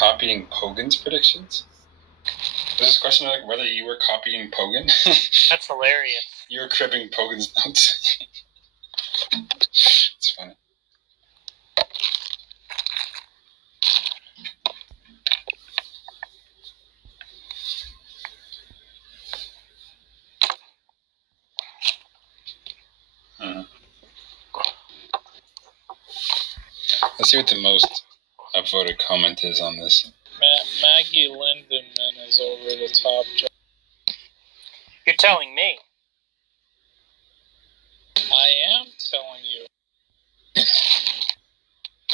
copying Pogan's predictions? Was this question like whether you were copying Pogan? That's hilarious. You were cribbing Pogan's notes. It's funny. Let's see what the most upvoted comment is on this. Maggie Lindenman is over the top. You're telling me. I am telling you.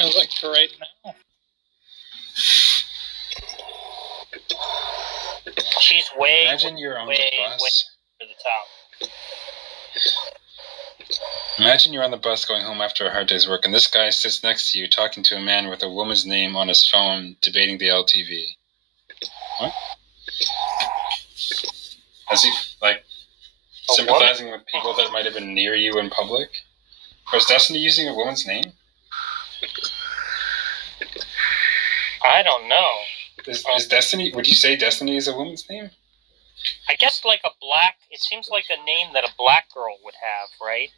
Like right now. She's way. Imagine you're on the bus. Way to the top. Imagine you're on the bus going home after a hard day's work, and this guy sits next to you talking to a man with a woman's name on his phone, debating the LTV. What? Is he, like, sympathizing with people that might have been near you in public? Was Destiny using a woman's name? I don't know. Is Destiny, would you say Destiny is a woman's name? I guess like a black, it seems like a name that a black girl would have, right?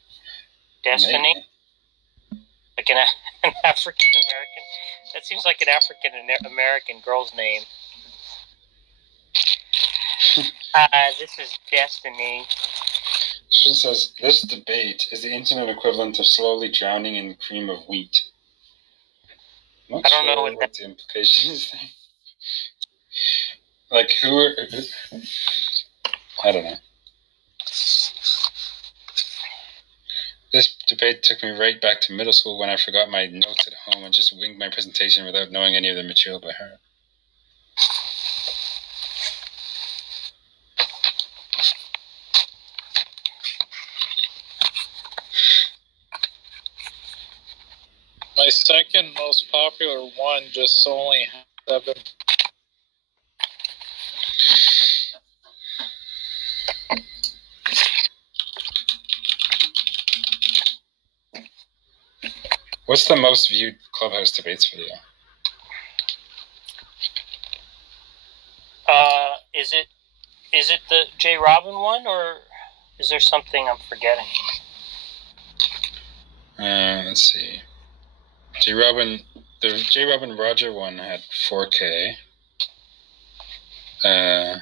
Destiny? Maybe. Like an African American. That seems like an African American girl's name. This is Destiny. She says, this debate is the internet equivalent of slowly drowning in cream of wheat. I don't know what the implication is. Like, who I don't know. This debate took me right back to middle school when I forgot my notes at home and just winged my presentation without knowing any of the material by heart. My second most popular one just only had 7. What's the most viewed Clubhouse debates video? Is it the J. Robin one, or is there something I'm forgetting? Let's see. The J. Robin Roger one had 4K. The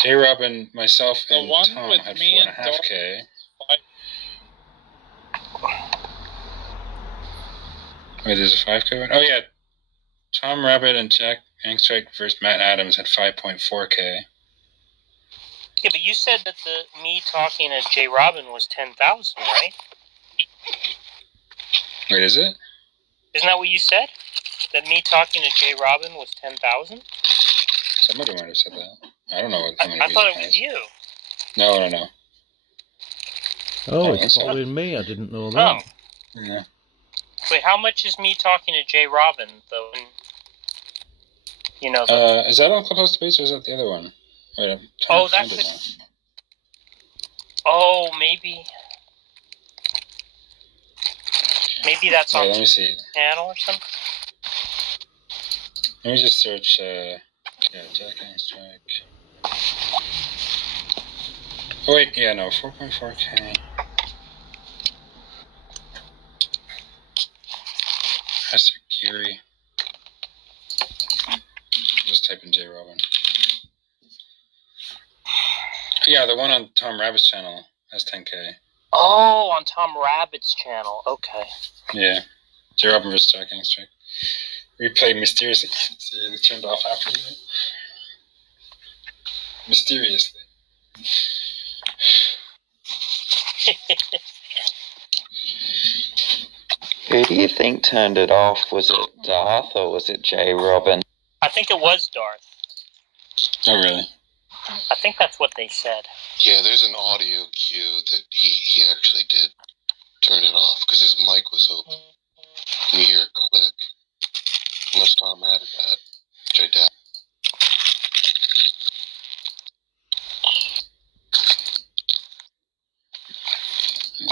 J. Robin, myself, and Tom had 4.5K. Wait, there's a 5K one? Oh, yeah. Tom Rabbit and Jack Angstreich versus Matt Adams had 5.4K. Yeah, but you said that the me talking to J. Robin was 10,000, right? Wait, is it? Isn't that what you said? That me talking to J. Robin was 10,000? Somebody might have said that. I don't know what I thought it was you. No. Oh, it's probably me. I didn't know that. Oh. Yeah. Wait, how much is me talking to J. Robin, though? You know. Is that on Clubhouse Debates or is that the other one? Wait, I'm trying to find it now. Oh, maybe. Maybe that's on let me see. Channel or something. Let me just search. Jack Angstreich. Oh wait, yeah, no, 4.4K. Hasagiri. Just type in J. Robin. Yeah, the one on Tom Rabbit's channel has 10K. Oh, on Tom Rabbit's channel. Okay. Yeah. J. Robin versus Jack Angstreich. Replay mysteriously. See, it turned off after that. Mysteriously. Who do you think turned it off? Was it Darth or was it J. Robin? I think it was Darth. Oh, really? I think that's what they said. Yeah, there's an audio cue that he actually did turn it off because his mic was open. You hear a click. Unless Tom added that, which I doubt.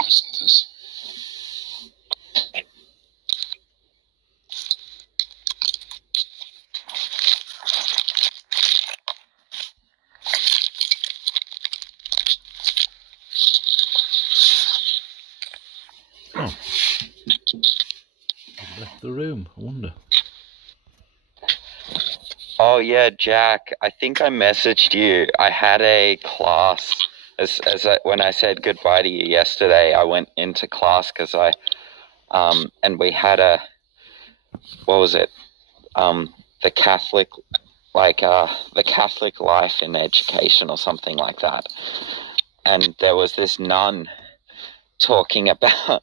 Listen to this. the room? I wonder. Oh yeah, Jack. I think I messaged you. I had a class. When I said goodbye to you yesterday, I went into class because and we had what was it? The Catholic, the Catholic life in education or something like that. And there was this nun talking about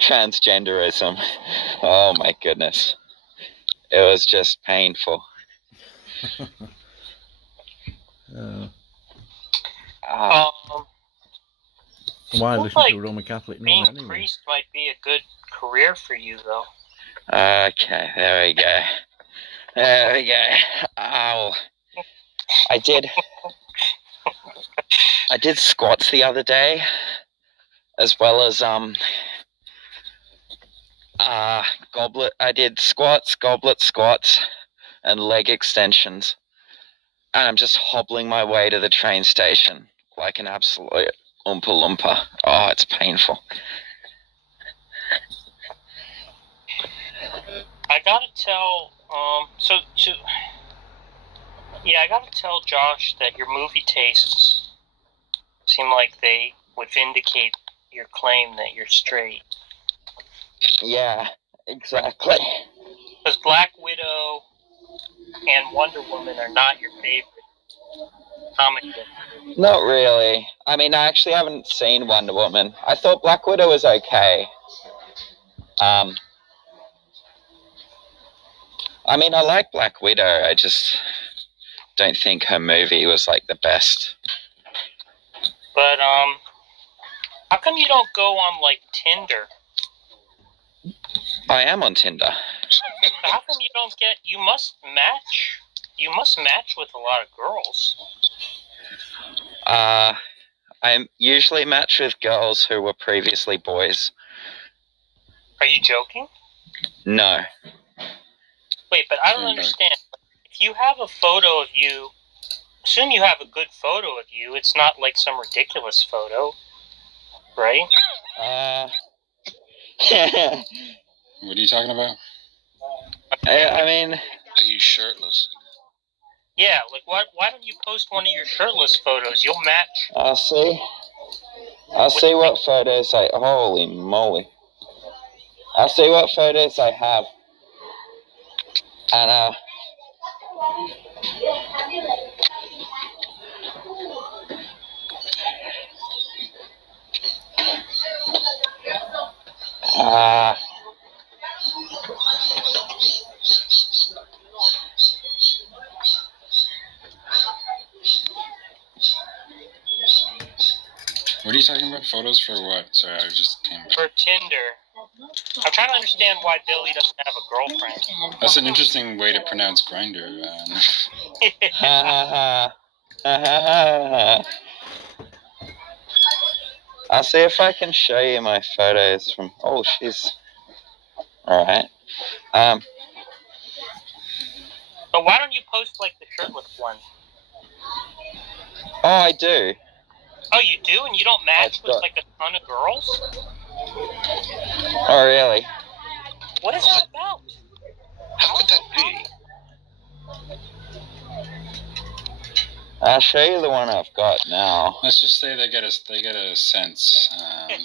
transgenderism. Oh my goodness. It was just painful. Why Looks listen like to a Roman Catholic nun being a anyway? priest might be a good career for you, though. Okay, there we go. There we go. Ow. I did squats the other day, as well as goblet. I did goblet squats, and leg extensions. And I'm just hobbling my way to the train station like an absolute Oompa Loompa. Oh, it's painful. I gotta tell, I gotta tell Josh that your movie tastes seem like they would vindicate your claim that you're straight. Yeah, exactly. Because Black Widow and Wonder Woman are not your favorite comic book. Not really. I mean, I actually haven't seen Wonder Woman. I thought Black Widow was okay. I mean, I like Black Widow. I just don't think her movie was like the best. But how come you don't go on like Tinder? I am on Tinder. How come you don't get? You must match. You must match with a lot of girls. I usually match with girls who were previously boys. Are you joking? No. Wait, but I don't understand. If you have a photo of you, assume you have a good photo of you. It's not like some ridiculous photo, right? What are you talking about? I mean, Are you shirtless? Yeah, like why don't you post one of your shirtless photos? You'll match. I'll see what photos holy moly. I'll see what photos I have. And What are you talking about? Photos for what? Sorry, I just came back. For Tinder. I'm trying to understand why Billy doesn't have a girlfriend. That's an interesting way to pronounce grinder. I'll see if I can show you my photos from. Oh, she's all right. But why don't you post like the shirtless one? Oh, I do. Oh, you do, and you don't match with like a ton of girls? Oh, really? What is that about? How could that be? I'll show you the one I've got now. Let's just say they get a sense. They get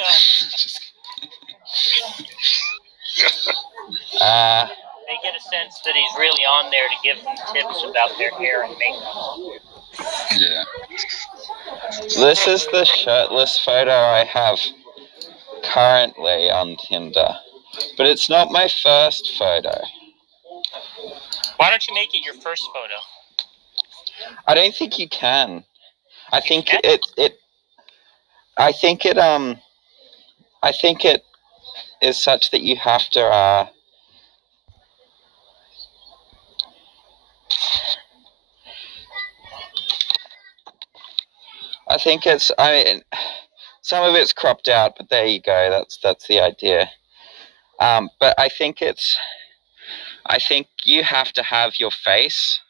a sense that he's really on there to give them tips about their hair and makeup. Yeah. This is the shirtless photo I have currently on Tinder, but it's not my first photo. Why don't you make it your first photo? I don't think you can. I think can? I think it is such that you have to I mean, some of it's cropped out, but there you go. That's the idea. But I think you have to have your face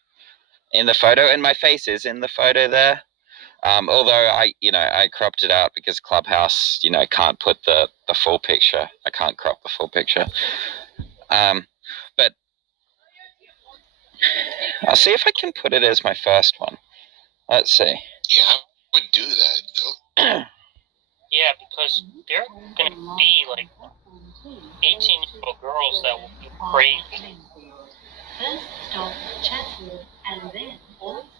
in the photo, and my face is in the photo there. Although I cropped it out because Clubhouse, can't put the full picture. I can't crop the full picture. But I'll see if I can put it as my first one. Let's see. Yeah, I would do that. Yeah, because there are going to be like 18-year-old girls that will be crazy.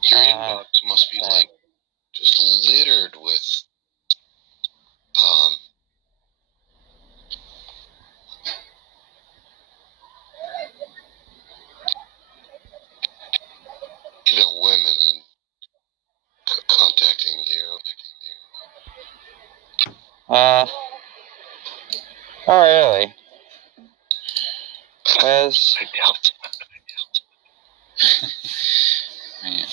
Your inbox must be like just littered with women and contacting you. Oh, really? Where's... I doubt. Man.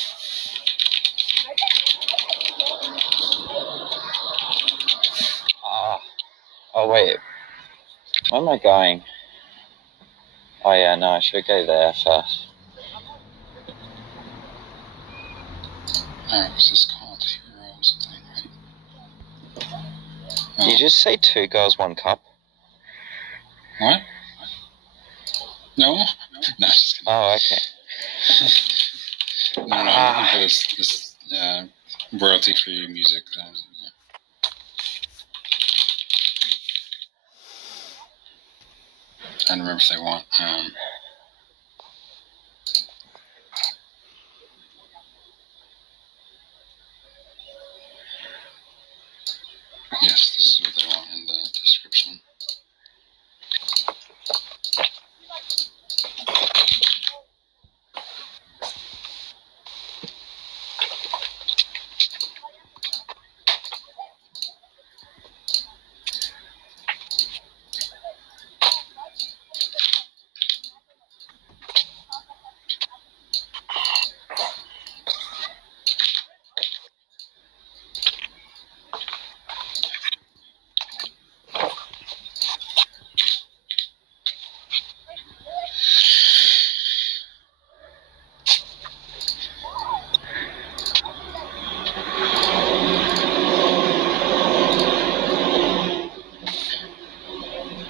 Oh, wait. Where am I going? Oh, yeah, no, I should go there first. Alright, what's this called? Hero something, right? Did you just say 2 girls, 1 cup? What? No? No, just kidding. Oh, okay. No, I'm looking for this royalty-free music. I don't remember if they want. Yes, this is what they want in the description.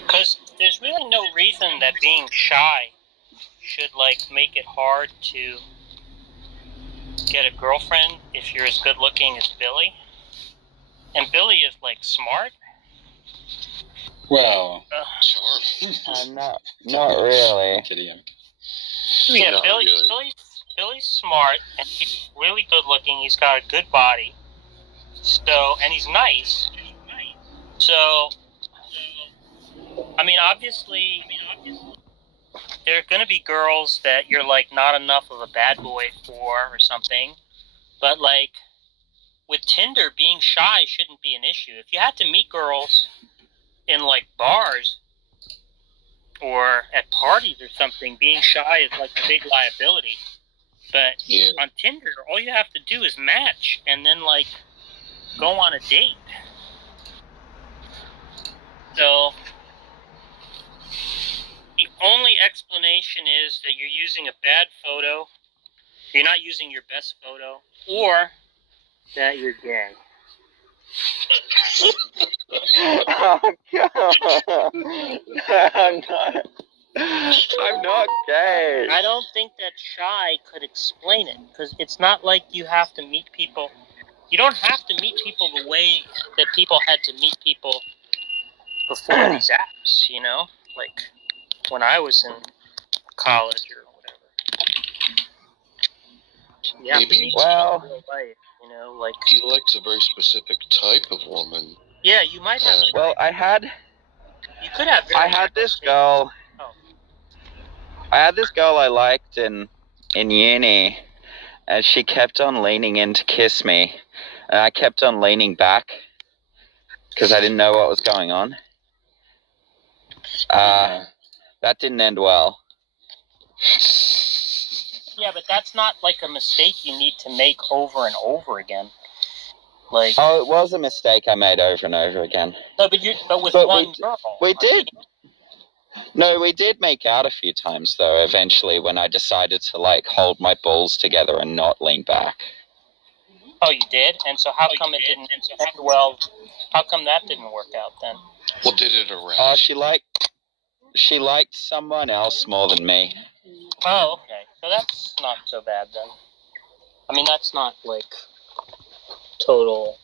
Because there's really no reason that being shy should, like, make it hard to get a girlfriend if you're as good looking as Billy. And Billy is, like, smart. Well, Sure. Not really. kidding. Yeah, Not really. Billy's smart, and he's really good looking. He's got a good body. So, and he's nice. So, I mean, obviously, there are going to be girls that you're, like, not enough of a bad boy for or something. But, like, with Tinder, being shy shouldn't be an issue. If you had to meet girls in, like, bars or at parties or something, being shy is, like, a big liability. But on Tinder, all you have to do is match and then, like, go on a date. So, the only explanation is that you're using a bad photo, you're not using your best photo, or that you're gay. Oh, God. I'm not gay. I don't think that shy could explain it, because it's not like you have to meet people. You don't have to meet people the way that people had to meet people before these apps, you know? Like, when I was in college or whatever. Yeah, Maybe. Well, real life, you know, like... He likes a very specific type of woman. Yeah, you might have... well, I had this girl... Oh. I had this girl I liked in uni, and she kept on leaning in to kiss me, and I kept on leaning back, because I didn't know what was going on. That didn't end well. Yeah, but that's not like a mistake you need to make over and over again. Like, oh, it was a mistake I made over and over again. No, but with one girl. We did. No, we did make out a few times, though, eventually, when I decided to, like, hold my balls together and not lean back. Oh, you did? And so how come it didn't end well? How come that didn't work out, then? Well, did it arouse? she liked someone else more than me. Oh, okay. So that's not so bad then. I mean, that's not like total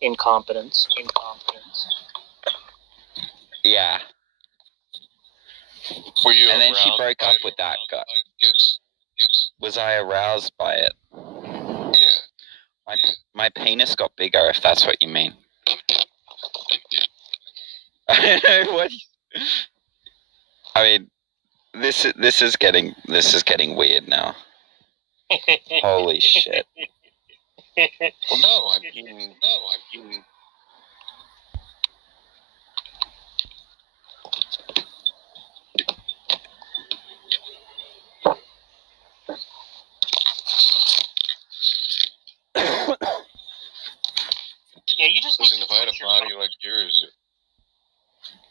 incompetence. Yeah. Were you And then she aroused broke by up it? with that guy. Yes. Was I aroused by it? Yeah. My penis got bigger, if that's what you mean. I don't know what. I mean, this is getting weird now. Holy shit! Well, no, I mean. Yeah, you just Listen, need if to I had a switch your body photo. like yours,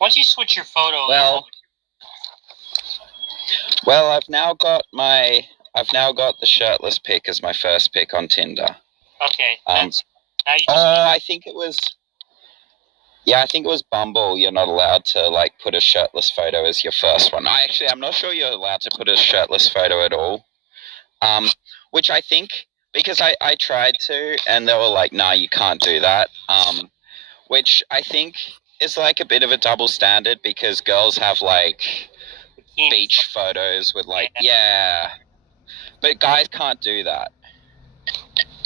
Once you switch your photo, Well, I've now got the shirtless pic as my first pic on Tinder. okay, that's now you just. I think it was. Yeah, I think it was Bumble. You're not allowed to like put a shirtless photo as your first one. I'm not sure you're allowed to put a shirtless photo at all. Which I think, because I tried to, and they were like, "Nah, you can't do that." Which I think is like a bit of a double standard because girls have like beach photos with like but guys can't do that.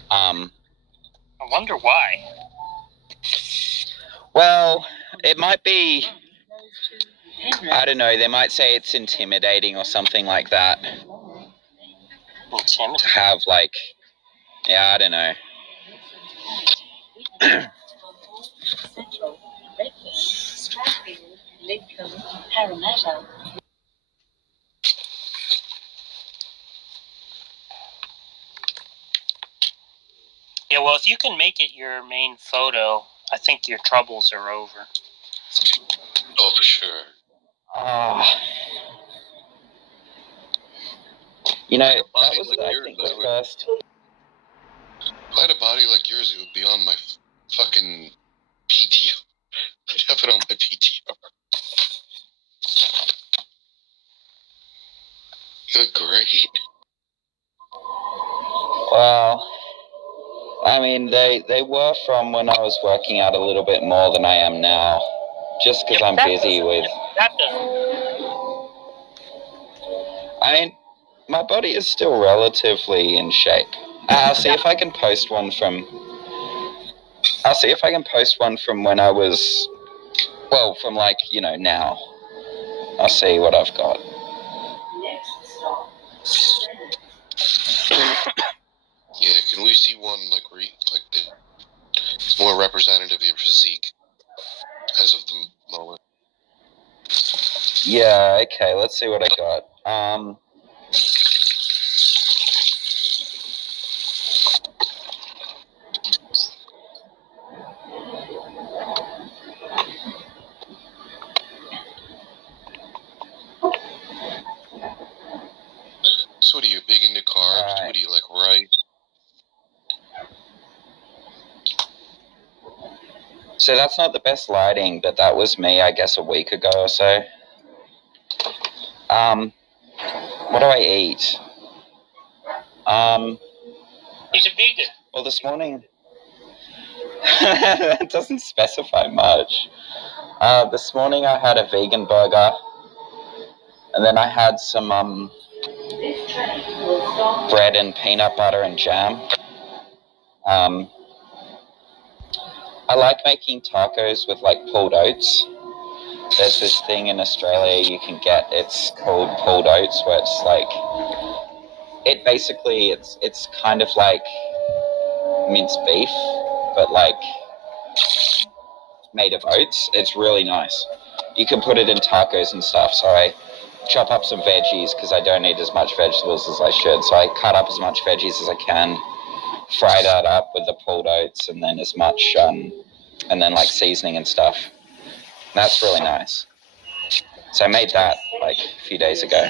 I wonder why. Well, it might be. I don't know. They might say it's intimidating or something like that. Intimidating. To have like, yeah, I don't know. Yeah, well, if you can make it your main photo, I think your troubles are over. oh, for sure. You know, I had a that body was like I yours, think I the would- first. If I had a body like yours, it would be on my fucking PTR. I'd have it on my PTR. You look great. Well, I mean, they were from when I was working out a little bit more than I am now. Just because I'm busy with. That doesn't. I mean, my body is still relatively in shape. I'll see if I can post one from. I'll see if I can post one from when I was. Well, from like, now. I'll see what I've got. Yeah, can we see one like it's more representative of your physique as of the moment? Yeah, okay, let's see what I got. So what are you, big into carbs? Right. What do you like, rice? So that's not the best lighting, but that was me, I guess, a week ago or so. What do I eat? He's a vegan. Well, this morning... That doesn't specify much. This morning I had a vegan burger, and then I had some bread and peanut butter and jam. I like making tacos with like pulled oats. There's this thing in Australia you can get, it's called pulled oats, where it's like, it's kind of like minced beef, but like made of oats. It's really nice. You can put it in tacos and stuff. So I chop up some veggies because I don't eat as much vegetables as I should. So I cut up as much veggies as I can, fry that up with the pulled oats, and then as much, and then like seasoning and stuff. And that's really nice. So I made that like a few days ago.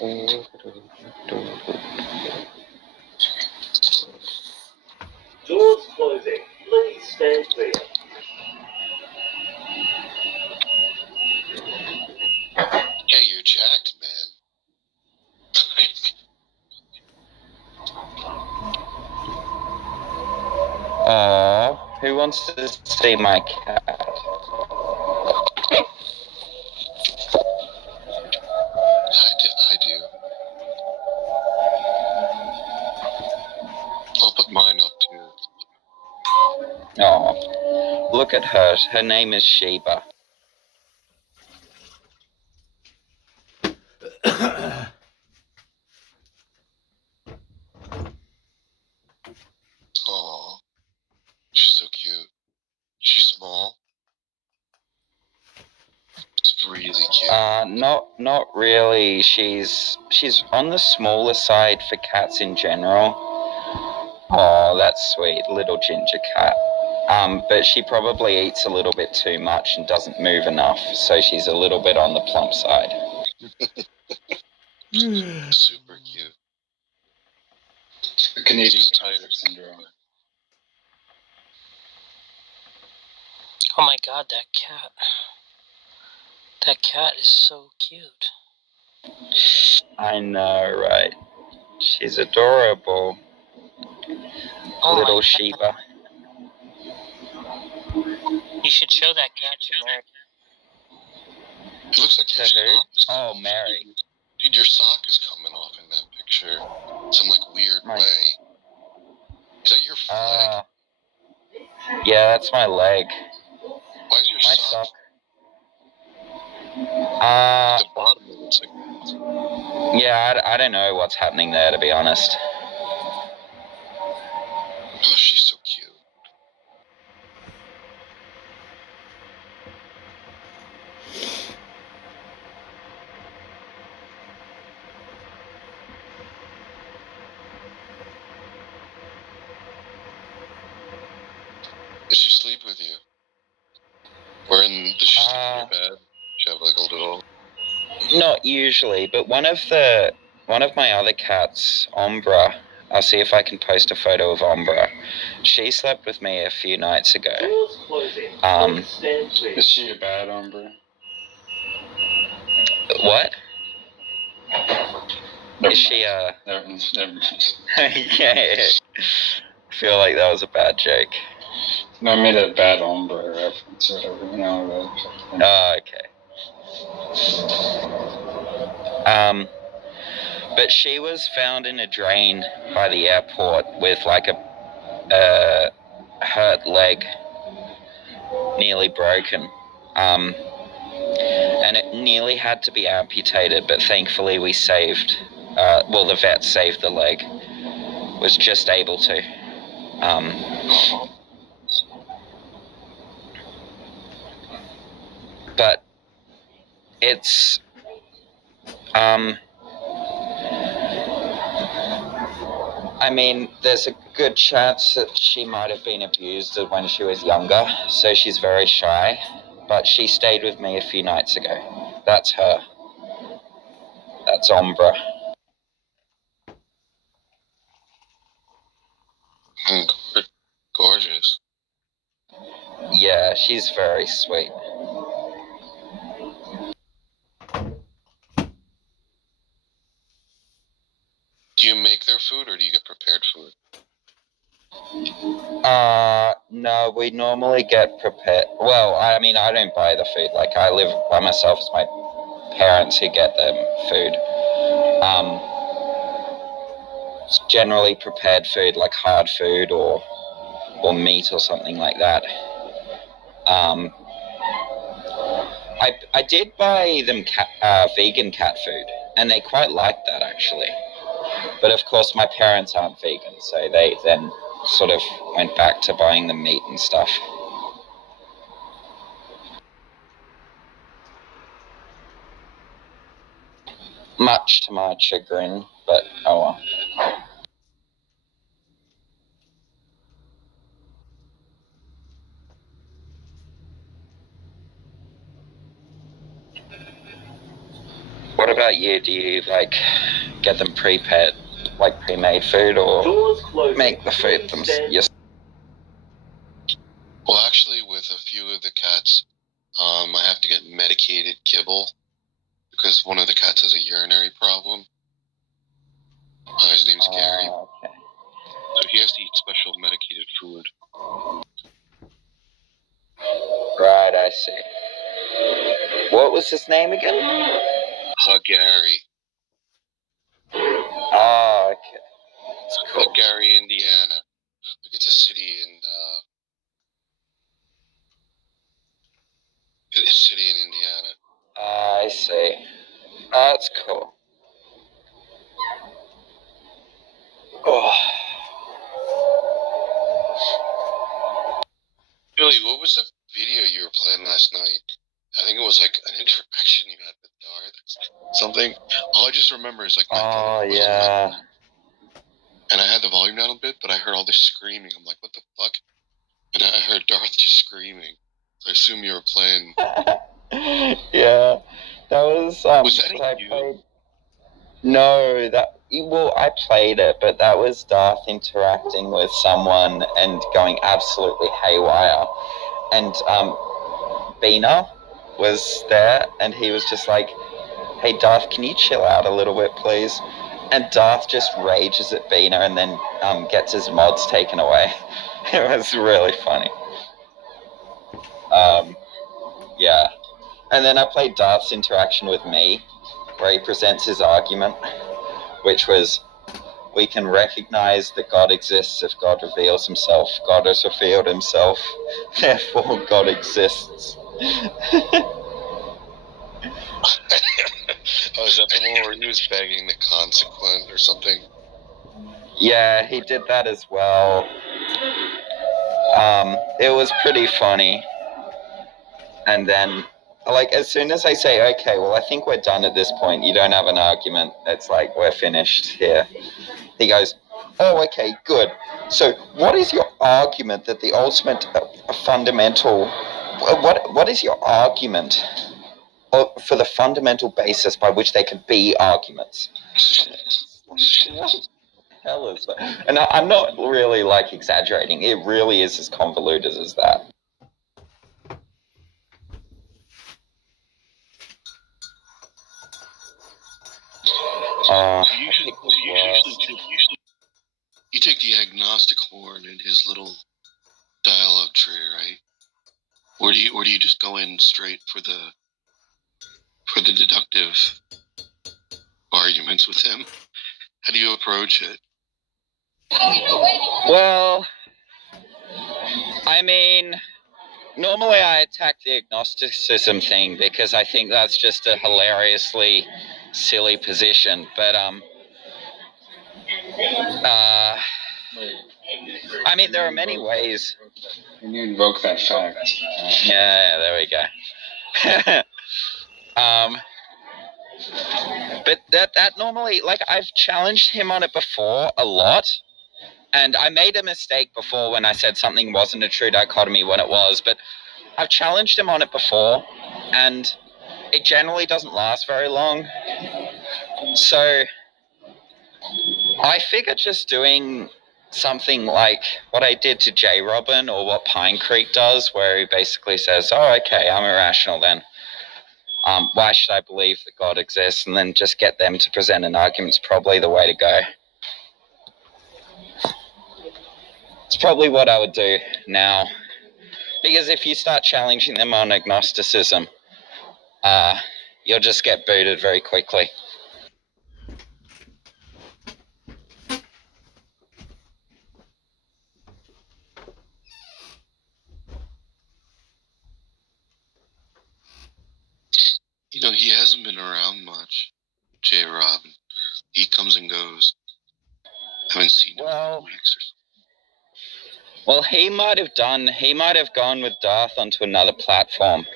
Doors closing. Please stand clear. Yeah, you're jacked, man. Aww, who wants to see my cat? I do. I'll put mine up too. Aww, look at her. Her name is Sheba. Aw, she's so cute. She's small. It's really cute. Not really. She's on the smaller side for cats in general. Oh, that's sweet, little ginger cat. But she probably eats a little bit too much and doesn't move enough, so she's a little bit on the plump side. Super cute. The Canadian tiger syndrome. Oh my god, that cat. That cat is so cute. I know, right? She's adorable. Oh Little my Sheba. God. You should show that cat to Mary. It looks like your To who? sock is Oh, Mary. Dude, your sock is coming off in that picture. Some like weird My- way. Is that your leg? Yeah, that's my leg. Why is your My sock? sock. The bottom of it's like. Yeah, I don't know what's happening there, to be honest. Oh, she's so cute. Does she sleep with you? Or does she sleep in your bed? Does she have like a little? Not usually, but one of my other cats, Ombra, I'll see if I can post a photo of Ombra. She slept with me a few nights ago. Doors closing. Um, Please stand clear. Is she a bad hombre? What? Never Is she mind. Never mind. Okay. I feel like that was a bad joke. No, I made a bad hombre reference or whatever, you know. Oh, okay. But she was found in a drain by the airport with like a hurt leg, nearly broken. And it nearly had to be amputated, but thankfully we saved, the vet saved the leg, was just able to. But it's, I mean, there's a good chance that she might have been abused when she was younger, so she's very shy. But she stayed with me a few nights ago. That's her. That's Ombra. Gorgeous. Yeah, she's very sweet. Do you make their food or do you get prepared food? No, we normally get prepared. Well, I mean, I don't buy the food. Like, I live by myself. It's my parents who get them food. It's generally prepared food, like hard food or meat or something like that. I did buy them vegan cat food, and they quite liked that, actually. But of course, my parents aren't vegan, so they then sort of went back to buying the meat and stuff. Much to my chagrin, but oh well. What about about you? Do you like get them prepared, like pre-made food, or Doors closing. make the food Please them stand yourself? Well, actually, with a few of the cats, I have to get medicated kibble because one of the cats has a urinary problem. His name's Gary. Okay. So he has to eat special medicated food. Right, I see. What was his name again? Gary. Oh, okay. That's cool. Gary, Indiana. Like it's a city in Indiana. I see. Oh, that's cool. Oh. Billy, what was the video you were playing last night? I think it was like an interaction you had with Dyer. Something. All I just remember is like my phone was on my phone, and I had the volume down a bit, but I heard all this screaming. I'm like, what the fuck? And I heard Darth just screaming. So I assume you were playing. Yeah, that was Was that you? played. No, I played it, but that was Darth interacting with someone and going absolutely haywire. And Bina was there, and he was just like, "Hey Darth, can you chill out a little bit, please?" And Darth just rages at Bina and then gets his mods taken away. It was really funny. Yeah. And then I played Darth's interaction with me, where he presents his argument, which was, we can recognize that God exists if God reveals himself. God has revealed himself, therefore God exists. Oh, is that the one where he was begging the consequent or something? Yeah, he did that as well. It was pretty funny. And then, like, as soon as I say, okay, well, I think we're done at this point, you don't have an argument, it's like, we're finished here. He goes, oh, okay, good. So what is your argument that the ultimate fundamental, what is your argument for the fundamental basis by which there could be arguments? What the hell is that? And I'm not really, like, exaggerating. It really is as convoluted as that. You take the agnostic horn in his little dialogue tree, right? Or do you just go in straight for the deductive arguments with him? How do you approach it? Well, I mean, normally I attack the agnosticism thing because I think that's just a hilariously silly position, but I mean, there are many ways. When you invoke that fact. Yeah, there we go. But that normally, like, I've challenged him on it before a lot, and I made a mistake before when I said something wasn't a true dichotomy when it was, but I've challenged him on it before, and it generally doesn't last very long. So I figured just doing something like what I did to J. Robin or what Pine Creek does, where he basically says, oh, okay, I'm irrational then. Why should I believe that God exists? And then just get them to present an argument is probably the way to go. It's probably what I would do now. Because if you start challenging them on agnosticism, you'll just get booted very quickly. You know, he hasn't been around much, J. Robin. He comes and goes. I haven't seen him in weeks or something. Well, he might have gone with Darth onto another platform,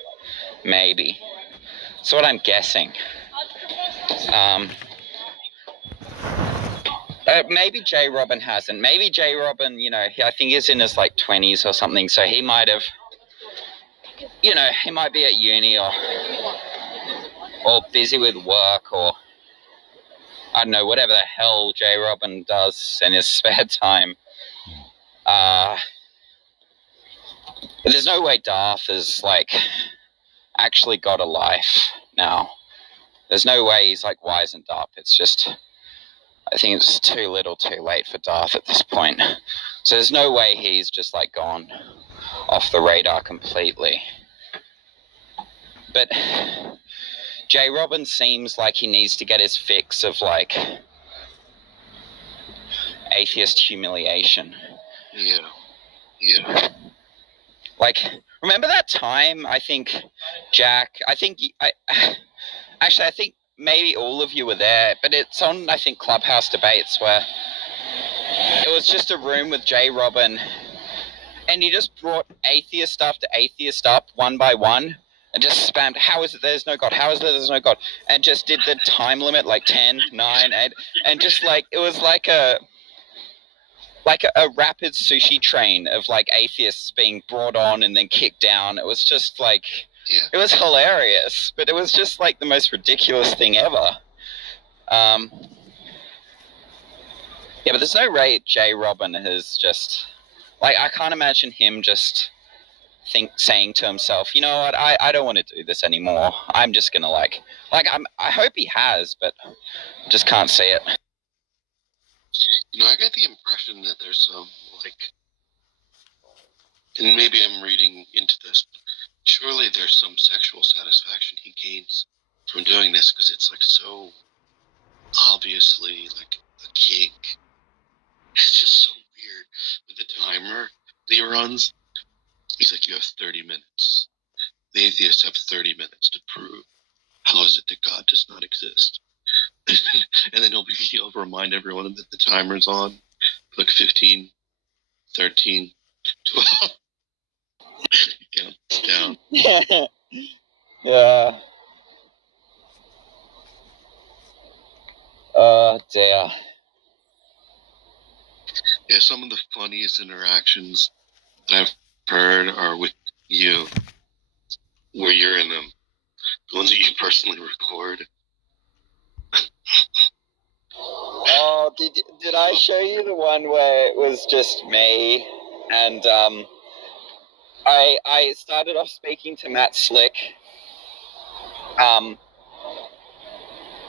maybe. That's what I'm guessing. Maybe J. Robin hasn't. Maybe J. Robin, I think he's in his, 20s or something, so he might have, he might be at uni or busy with work or I don't know, whatever the hell J. Robin does in his spare time. But there's no way Darth has, like, actually got a life now. There's no way he's, like, wisened up. It's just, I think it's too little too late for Darth at this point. So there's no way he's just, like, gone off the radar completely. But J. Robin seems like he needs to get his fix of, like, atheist humiliation. Yeah. Like, remember that time, I think, Jack, I think maybe all of you were there, but it's on, I think, Clubhouse Debates, where it was just a room with J. Robin, and he just brought atheist after atheist up, one by one, and just spammed, how is it there's no God, how is it there's no God, and just did the time limit, like 10, 9, 8, and just, like, it was like a rapid sushi train of, like, atheists being brought on and then kicked down. It was just, like, it was hilarious, but it was just, like, the most ridiculous thing ever. Yeah, but there's no way J. Robin has just, like, I can't imagine him just saying to himself, you know what, I don't want to do this anymore. I'm just gonna, I hope he has, but just can't see it. You know, I get the impression that there's some, and maybe I'm reading into this, but surely there's some sexual satisfaction he gains from doing this, because it's, like, so obviously, like, a kink. It's just so weird with the timer that he runs. He's like, you have 30 minutes. The atheists have 30 minutes to prove how is it that God does not exist. And then he'll remind everyone that the timer's on. Like 15, 13, 12. He counts down. Yeah. Oh, dear. Yeah, some of the funniest interactions that I've heard are with you, where you're in them. The ones that you personally record. Oh, did I show you the one where it was just me and I started off speaking to Matt Slick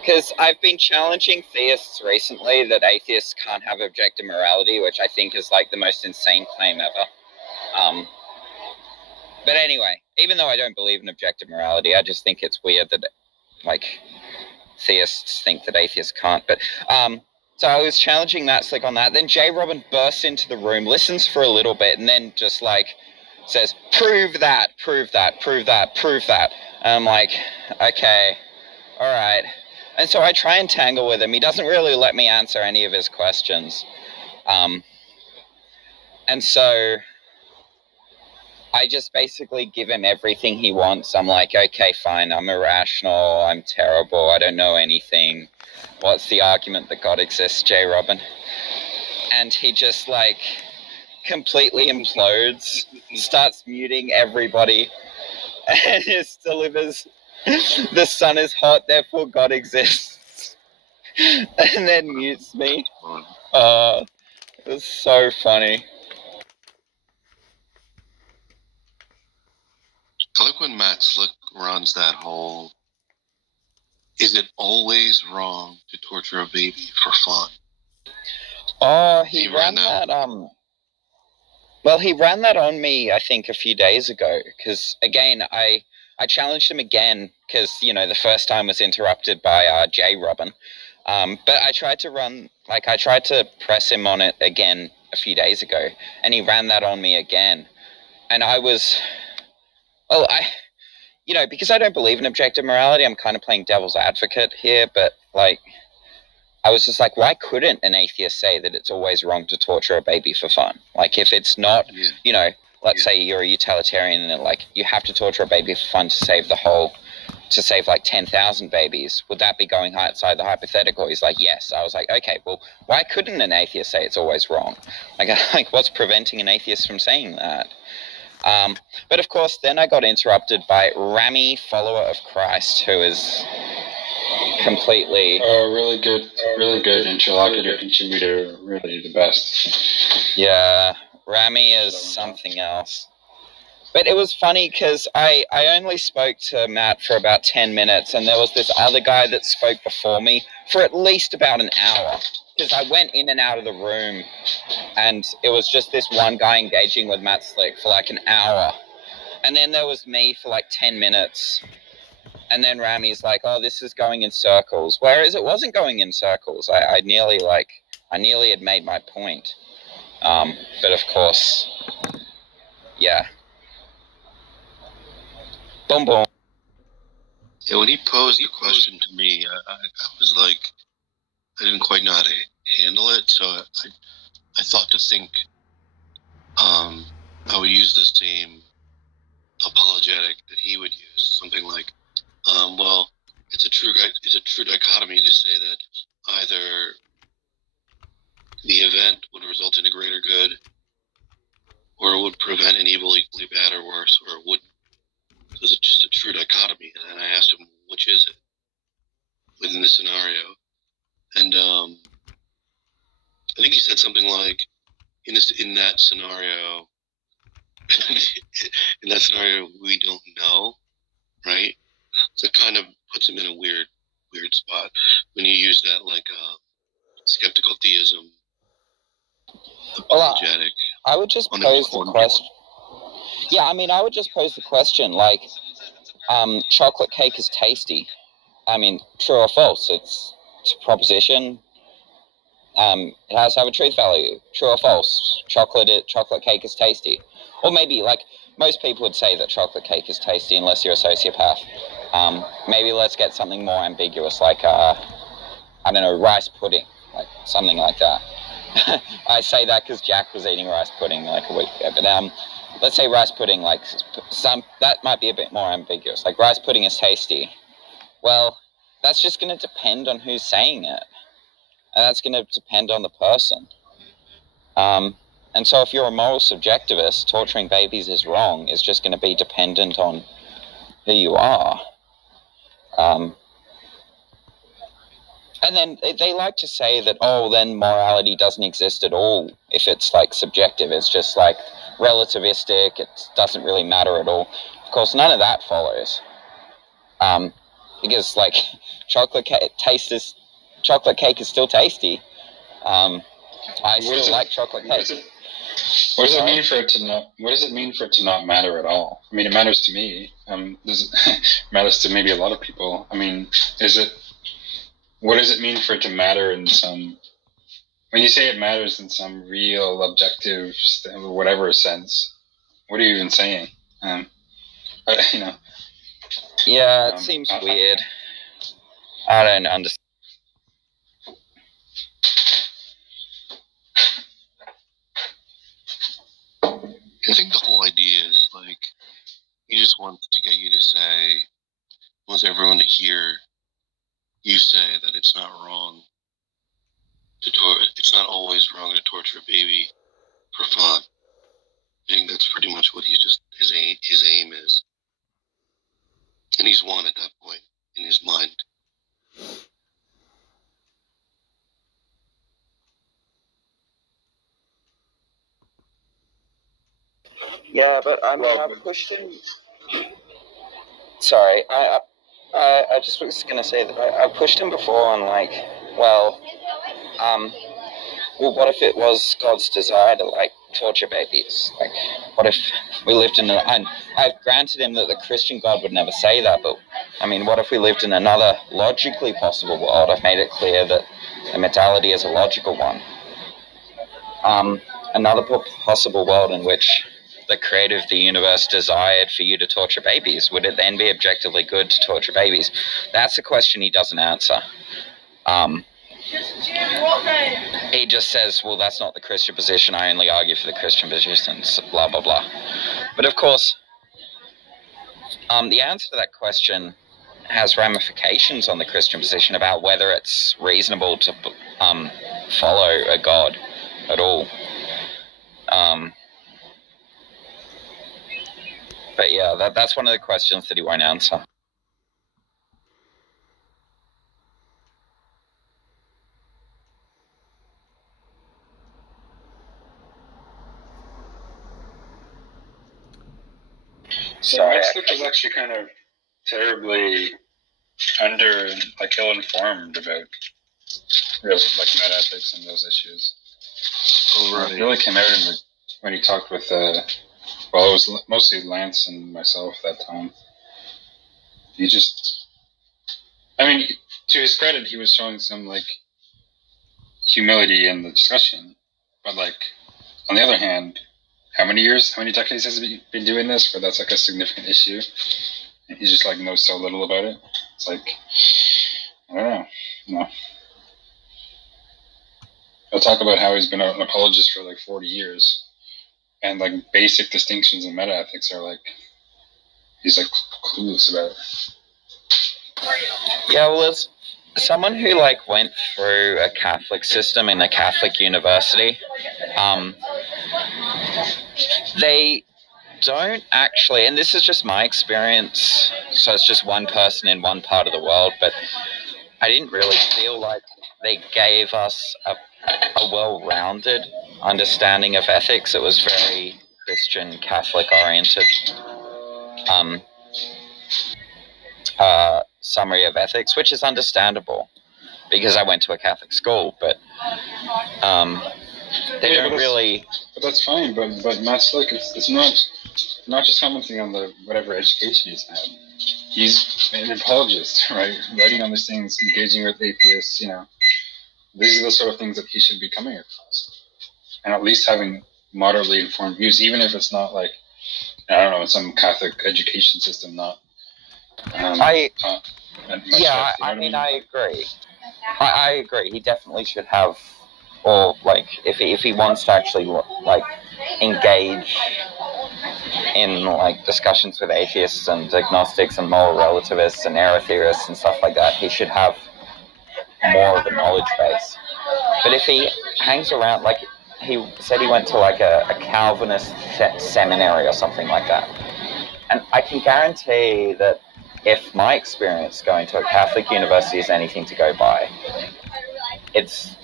because I've been challenging theists recently that atheists can't have objective morality, which I think is, like, the most insane claim ever. But anyway, even though I don't believe in objective morality, I just think it's weird that, like, theists think that atheists can't. But so I was challenging Matt Slick on that. Then J. Robin bursts into the room, listens for a little bit, and then just, like, says, prove that, prove that, prove that, prove that. And I'm like, okay, all right. And so I try and tangle with him. He doesn't really let me answer any of his questions. And so I just basically give him everything he wants. I'm like, okay, fine, I'm irrational, I'm terrible, I don't know anything. What's the argument that God exists, J. Robin? And he just, like, completely implodes, starts muting everybody, and just delivers, the sun is hot, therefore God exists. And then mutes me. It was so funny. I like when Matt Slick runs that whole, is it always wrong to torture a baby for fun? Oh, he ran that, well, he ran that on me, I think, a few days ago, because, again, I challenged him again, because, you know, the first time was interrupted by J. Robin, but I tried to press him on it again a few days ago, and he ran that on me again, and because I don't believe in objective morality, I'm kind of playing devil's advocate here, but, like, I was just like, why couldn't an atheist say that it's always wrong to torture a baby for fun? Like, if it's not, you know, let's say you're a utilitarian and, like, you have to torture a baby for fun to save like 10,000 babies, would that be going outside the hypothetical? He's like, yes. I was like, okay, well, why couldn't an atheist say it's always wrong? Like what's preventing an atheist from saying that? But of course, then I got interrupted by Rami, follower of Christ, who is completely... Oh, really good Really good interlocutor contributor, really the best. Yeah, Rami is something else. But it was funny because I only spoke to Matt for about 10 minutes, and there was this other guy that spoke before me for at least about an hour. Because I went in and out of the room, and it was just this one guy engaging with Matt Slick for like an hour. And then there was me for like 10 minutes. And then Rami's like, oh, this is going in circles. Whereas it wasn't going in circles. I nearly had made my point. But of course, yeah. Boom, boom. Yeah, when he posed the question to me, I was like, I didn't quite know how to handle it, so I thought to think I would use the same apologetic that he would use, something like, well, it's a true dichotomy to say that either the event would result in a greater good, or it would prevent an evil equally bad or worse, or it wouldn't. So it's just a true dichotomy. And I asked him, which is it within the scenario? And I think he said something like, in that scenario, we don't know, right? So it kind of puts him in a weird spot when you use that like skeptical theism apologetic. I would just pose the question. Yeah, I mean, I would just pose the question like, chocolate cake is tasty. I mean, true or false? It's a proposition. It has to have a truth value. True or false? Chocolate cake is tasty. Or maybe, like, most people would say that chocolate cake is tasty unless you're a sociopath. Maybe let's get something more ambiguous, like, I don't know, rice pudding. Like, something like that. I say that because Jack was eating rice pudding like a week ago. But, let's say rice pudding, like, that might be a bit more ambiguous. Like, rice pudding is tasty. Well, that's just going to depend on who's saying it. And that's going to depend on the person. And so if you're a moral subjectivist, torturing babies is wrong is just going to be dependent on who you are. And then they like to say that, oh, then morality doesn't exist at all if it's, like, subjective. It's just, like, relativistic. It doesn't really matter at all. Of course, none of that follows. Because, like, chocolate cake is still tasty. I still like chocolate cake. What does it mean for it to not? What does it mean for it to not matter at all? I mean, it matters to me. It matters to maybe a lot of people. I mean, what does it mean for it to matter in some? When you say it matters in some real, objective, whatever sense, what are you even saying? Yeah, it seems weird. I don't understand. I think the whole idea is like he just wants to get you to say, wants everyone to hear you say that it's not wrong it's not always wrong to torture a baby for fun. I think that's pretty much what his aim is, and he's won at that point in his mind. Yeah, but I mean, I pushed him. Sorry, I just was gonna say that I pushed him before on like, well, what if it was God's desire to like torture babies? Like, what if we lived in and I've granted him that the Christian God would never say that, but I mean, what if we lived in another logically possible world? I've made it clear that the mentality is a logical one. Another possible world in which the creator of the universe desired for you to torture babies. Would it then be objectively good to torture babies? That's a question he doesn't answer. He just says, well, that's not the Christian position. I only argue for the Christian position, blah, blah, blah. But of course, the answer to that question has ramifications on the Christian position about whether it's reasonable to follow a God at all. But yeah, that's one of the questions that he won't answer. Sorry. Metzlick was actually kind of terribly ill-informed about really meta-ethics and those issues. It really came out when he talked with, it was mostly Lance and myself that time. He just, to his credit, he was showing some humility in the discussion, but on the other hand, how many decades has he been doing this where that's a significant issue, and he just knows so little about it? It's I don't know. No. He'll talk about how he's been an apologist for 40 years, and basic distinctions in meta-ethics are he's clueless about it. Yeah, well, as someone who went through a Catholic system in a Catholic university, they don't actually, and this is just my experience, so it's just one person in one part of the world, but I didn't really feel like they gave us a well-rounded understanding of ethics. It was very Christian, Catholic-oriented summary of ethics, which is understandable because I went to a Catholic school, but they don't really... But that's fine, but Matt's it's not just commenting on the whatever education he's had. He's an apologist, right? Writing on these things, engaging with atheists, these are the sort of things that he should be coming across. And at least having moderately informed views, even if it's not I don't know, in some Catholic education system, not... I agree. I agree. He definitely should have, or if he wants to actually engage in discussions with atheists and agnostics and moral relativists and error theorists and stuff like that, he should have more of a knowledge base. But if he hangs around, he said he went to a Calvinist seminary or something like that, and I can guarantee that if my experience going to a Catholic university is anything to go by, it's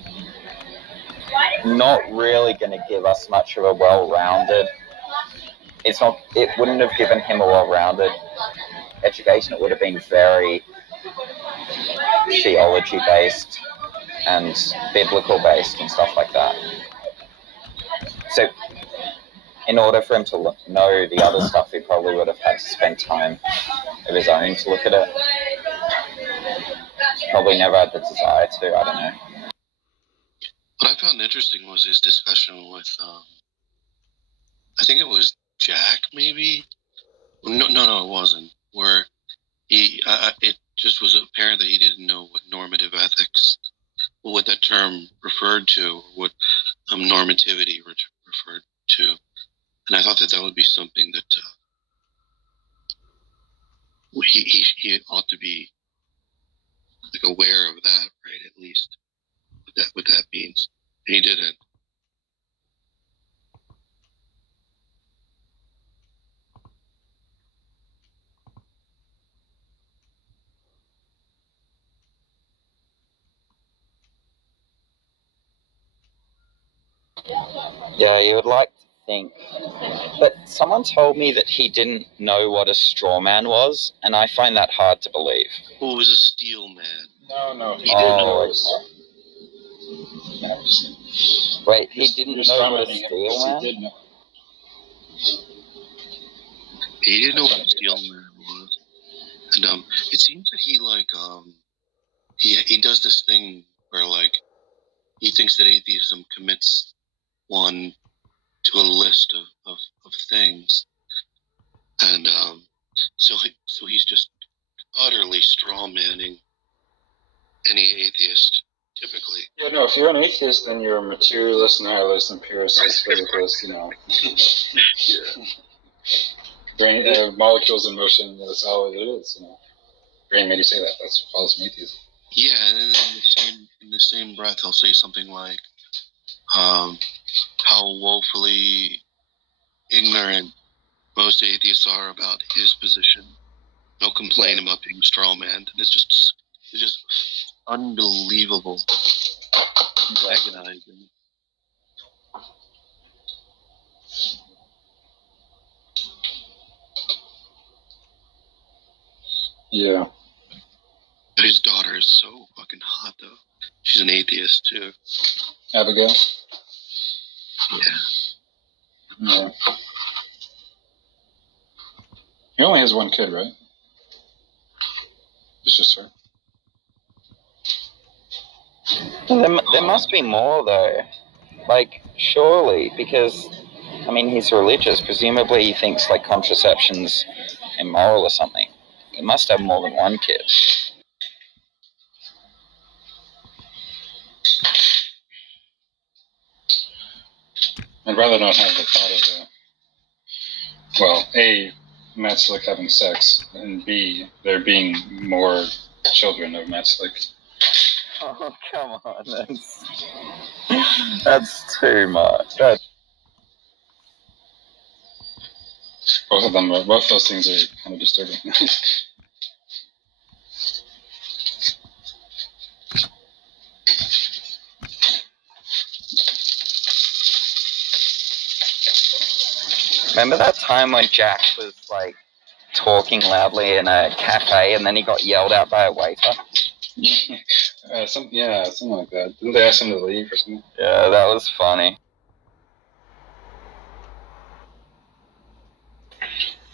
not really going to give us much of a well-rounded... It wouldn't have given him a well-rounded education. It would have been very theology-based and biblical-based and stuff like that. So in order for him to know the other stuff, he probably would have had to spend time of his own to look at it. Probably never had the desire to, I don't know. What I found interesting was his discussion with, I think it was Jack, maybe? No, it wasn't. Where it just was apparent that he didn't know what normative ethics, what that term referred to, what normativity referred to. And I thought that would be something that he ought to be aware of that, right? At least what that means. And he didn't. Yeah, you would like to think. But someone told me that he didn't know what a straw man was, and I find that hard to believe. Who was a steel man? No, he didn't know. Wait, he didn't know what a steel man? He didn't know what a steel man was. And it seems that he does this thing where he thinks that atheism commits one to a list of things, and so he's just utterly strawmanning any atheist typically. Yeah, no. If you're an atheist, then you're a materialist, nihilist, empiricist, physicalist. Brain, molecules in motion. That's all it is. Brain made you say that. That's what follows from atheism. Yeah, and then in the same breath, he'll say something like, how woefully ignorant most atheists are about his position. He'll complain about being strawmanned. It's just unbelievable, agonizing. Yeah. His daughter is so fucking hot, though. She's an atheist, too. Abigail? Yeah. Yeah. He only has one kid, right? It's just her. There must be more, though. Like, surely, because, I mean, he's religious. Presumably he thinks, like, contraception's immoral or something. He must have more than one kid. I'd rather not have the thought of, well, A, Matt Slick having sex, and B, there being more children of Matt Slick. Oh, come on. That's too much. Both those things are kind of disturbing. Remember that time when Jack was, like, talking loudly in a cafe and then he got yelled at by a waiter? Something like that. Didn't they ask him to leave or something? Yeah, that was funny.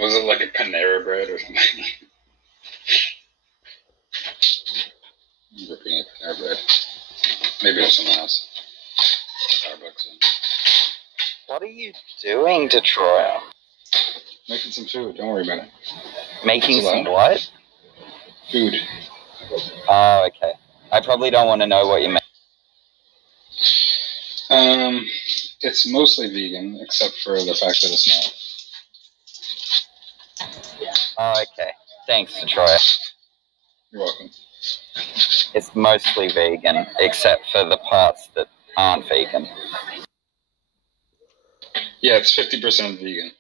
Was it like a Panera Bread or something? Ripping a Panera Bread. Maybe it was someone else. Starbucks. What are you doing, Detroit? Making some food. Don't worry about it. Making It's some allowed. what? Food. Oh, okay. I probably don't want to know what you make. It's mostly vegan, except for the fact that it's not. Oh, okay. Thanks, Detroit. You're welcome. It's mostly vegan, except for the parts that aren't vegan. Yeah, it's 50% vegan.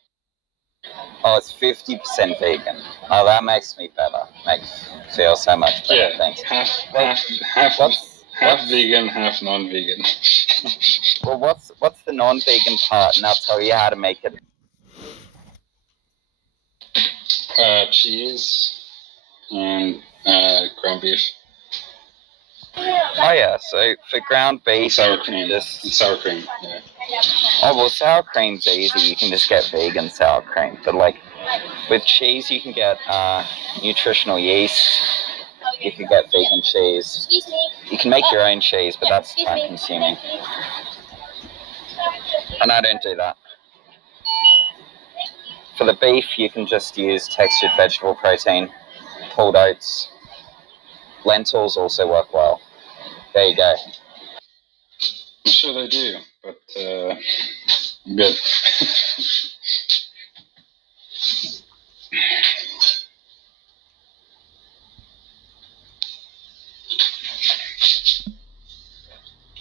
Oh, it's 50% vegan. Oh, that makes me better. Makes me feel so much better. Yeah, Thanks. half vegan, half non-vegan. Well, what's the non-vegan part, and I'll tell you how to make it. Cheese and ground beef. Oh yeah, so for ground beef, Sour cream. just And sour cream. Yeah. oh well, sour cream's easy. You can just get vegan sour cream, but like with cheese, you can get nutritional yeast. You can get vegan cheese. You can make your own cheese, but that's time consuming. And I don't do that. For the beef, you can just use textured vegetable protein, pulled oats. Lentils also work well. There you go. I'm sure they do, but good.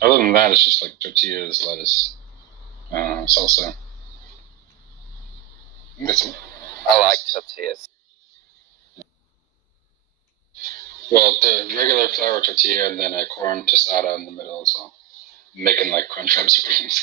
Other than that, it's just like tortillas, lettuce, salsa. That's it. I like tortillas. Well, the regular flour tortilla and then a corn tostada in the middle as well. Making like Crunchwrap Supremes.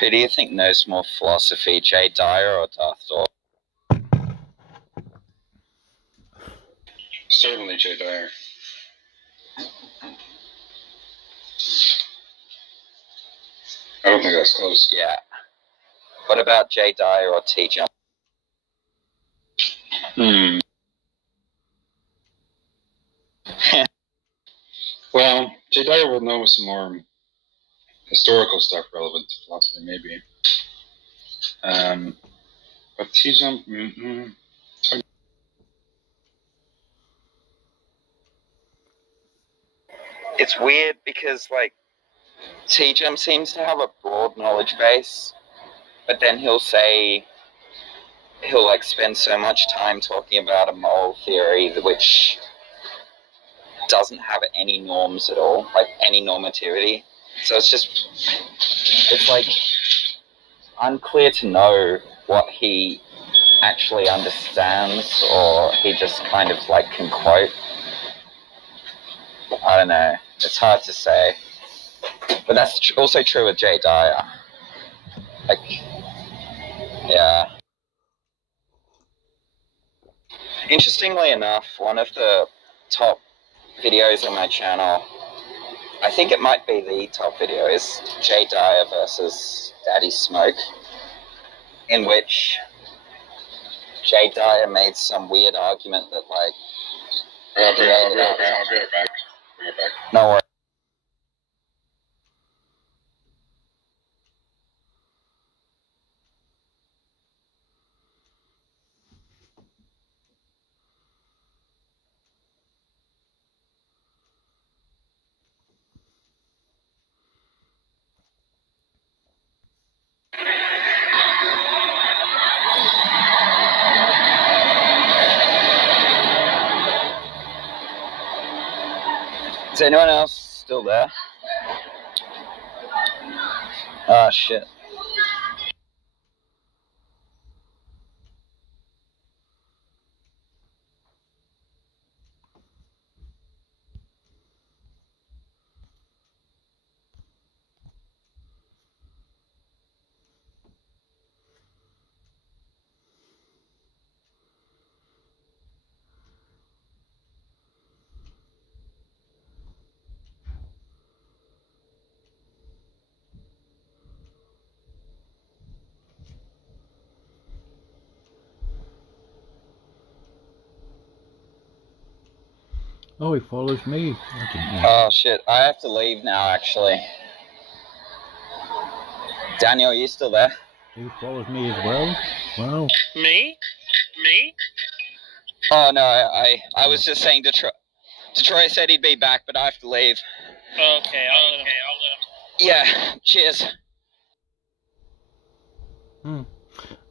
Who do you think knows more philosophy, Jay Dyer or Darth Dor? Certainly Jay Dyer. I don't think that's close. Yeah. What about Jay Dyer or T-Jump? Well, Jay Dyer will know some more historical stuff relevant to philosophy, maybe. But T-Jump, it's weird because, like, TGM seems to have a broad knowledge base, but then he'll like spend so much time talking about a moral theory which doesn't have any norms at all, like any normativity. So it's like unclear to know what he actually understands, or he just kind of like can quote. I don't know. It's hard to say. But that's also true with Jay Dyer. Like, yeah. Interestingly enough, one of the top videos on my channel, I think it might be the top video, is Jay Dyer versus Daddy Smoke, in which Jay Dyer made some weird argument that, like, I'll be right back. no worries. Is anyone else still there? Oh, shit. Oh, he follows me. I didn't know. Oh, shit. I have to leave now, actually. Daniel, are you still there? He follows me as well. Wow. Me? Oh, no, I was just saying Detroit said he'd be back, but I have to leave. Okay, I'll let him. Yeah, cheers. I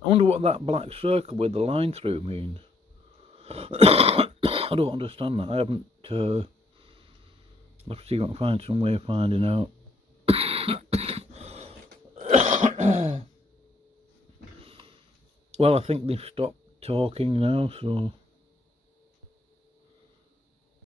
wonder what that black circle with the line through means. I don't understand that. I haven't. Let's see if I can find some way of finding out. Well, I think they've stopped talking now, so